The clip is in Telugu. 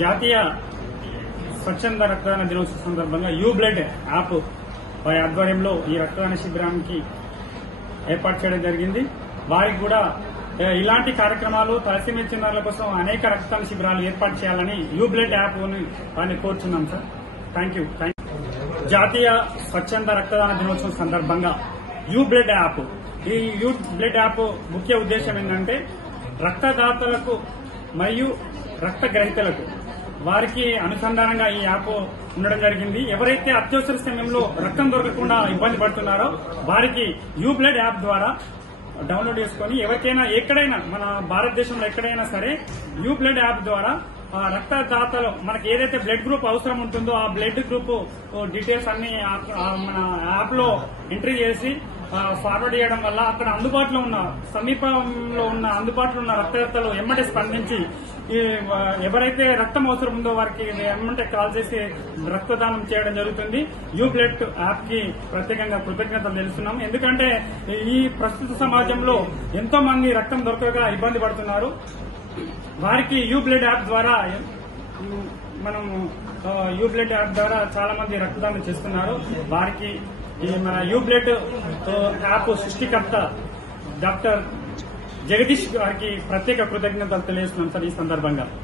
జాతీయ స్వచ్ఛంద రక్తదాన దినోత్సవం సందర్భంగా యూ బ్లడ్ యాప్ వారి ఆధ్వర్యంలో ఈ రక్తదాన శిబిరానికి ఏర్పాటు చేయడం జరిగింది. వారికి కూడా ఇలాంటి కార్యక్రమాలు తలసీమ చిన్నారుల కోసం అనేక రక్తదాన శిబిరాలు ఏర్పాటు చేయాలని యూ బ్లడ్ యాప్ వారిని కోరుచున్నాం సార్. Thank you. జాతీయ స్వచ్ఛంద రక్తదాన దినోత్సవం సందర్భంగా యూ బ్లడ్ యాప్, ఈ యూ బ్లడ్ యాప్ ముఖ్య ఉద్దేశం ఏంటంటే రక్తదాతలకు మరియు రక్త గ్రహీతలకు వారికి అనుసంధానంగా ఈ యాప్ ఉండడం జరిగింది. ఎవరైతే అత్యవసర సమయంలో రక్తం దొరకకుండా ఇబ్బంది పడుతున్నారో వారికి యూ బ్లడ్ యాప్ ద్వారా డౌన్లోడ్ చేసుకుని ఎవరికైనా ఎక్కడైనా మన భారతదేశంలో ఎక్కడైనా సరే యూ బ్లడ్ యాప్ ద్వారా రక్తదాతలు మనకి ఏదైతే బ్లడ్ గ్రూప్ అవసరం ఉంటుందో ఆ బ్లడ్ గ్రూప్ డీటెయిల్స్ అన్ని మన యాప్ లో ఎంట్రీ చేసి ఫార్వర్డ్ చేయడం వల్ల అక్కడ అందుబాటులో ఉన్న సమీపంలో ఉన్న అందుబాటులో ఉన్న రక్తదాతలు ఎమ్మటే స్పందించి ఎవరైతే రక్తం అవసరం ఉందో వారికి ఎమ్మంటే కాల్ చేసి రక్తదానం చేయడం జరుగుతుంది. యూ బ్లడ్ యాప్ కి ప్రత్యేకంగా కృతజ్ఞతలు తెలుస్తున్నాం. ఎందుకంటే ఈ ప్రస్తుత సమాజంలో ఎంతో మంది రక్తం దొరకగా ఇబ్బంది పడుతున్నారు. వారికి యూ బ్లడ్ యాప్ ద్వారా యూ బ్లడ్ యాప్ ద్వారా చాలా మంది రక్తదానం చేస్తున్నారు. వారికి మన యూ బ్లడ్ యాప్ సృష్టికర్త డాక్టర్ జగదీష్ గారికి ప్రత్యేక కృతజ్ఞతలు తెలియజేస్తున్నాం సార్ ఈ సందర్భంగా.